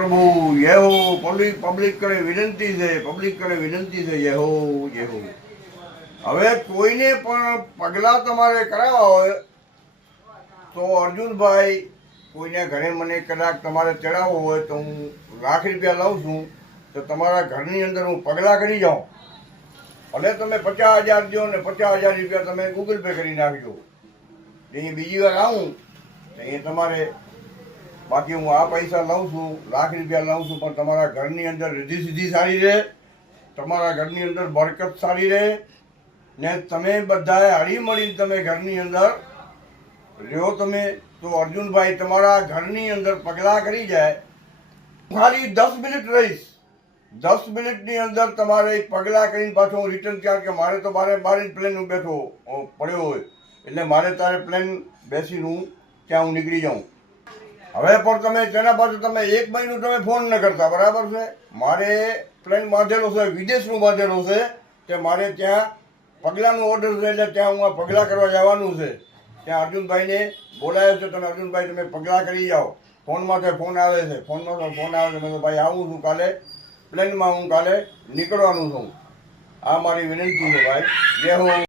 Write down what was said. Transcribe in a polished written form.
પ્રભુ ये हो પબ્લિક કરે વિનંતી છે ये हो હવે કોઈને પણ પગલાં તમારે કરાવવા હોય તો અર્જુનભાઈ કોઈને ઘરે મને કદાચ તમારે ચડાવવો હોય તો હું ₹1,00,000 લઉં છું તો તમારા ઘરની અંદર હું પગલાં કરી જાઉં અને તમે 50,000 દો ને ₹50,000 તમે ગૂગલ પે કરી નાખજો. એ બીજી વાર આવું તો એ તમારે બાકી હું આ પૈસા લઉં છું ₹1,00,000 લઉં છું પણ તમારા ઘરની અંદર રીધી સીધી સારી રહે, તમારા ઘરની અંદર બરકત સારી રહે ને તમે બધાએ હળી મળીને તમે ઘરની અંદર રહ્યો તમે તો અર્જુનભાઈ તમારા ઘરની અંદર પગલાં કરી જાય. ખાલી 10 મિનિટ રહીશ, 10 મિનિટની અંદર તમારે પગલાં કરીને પાછો હું રિટર્ન ચાર્જ કે મારે તો બારે જ પ્લેન હું બેઠો પડ્યો હોય એટલે મારે તારે પ્લેન બેસીને હું ત્યાં હું નીકળી જાઉં. હવે પણ તમે તેના પાછળ તમે 1 મહિનું તમે ફોન ન કરતા, બરાબર છે? મારે પ્લેન બાંધેલો છે, વિદેશનું બાંધેલું છે તે મારે ત્યાં પગલાંનો ઓર્ડર છે એટલે ત્યાં હું આ પગલાં કરવા જવાનું છે. ત્યાં અર્જુનભાઈને બોલાયો છે, તમે અર્જુનભાઈ તમે પગલાં કરી જાઓ. ફોનમાંથી ફોન આવે છે, ફોનમાંથી ફોન આવે છે, મેં તો ભાઈ આવું છું કાલે પ્લેનમાં, હું કાલે નીકળવાનું છું. આ મારી વિનંતી છે ભાઈ. જય હો.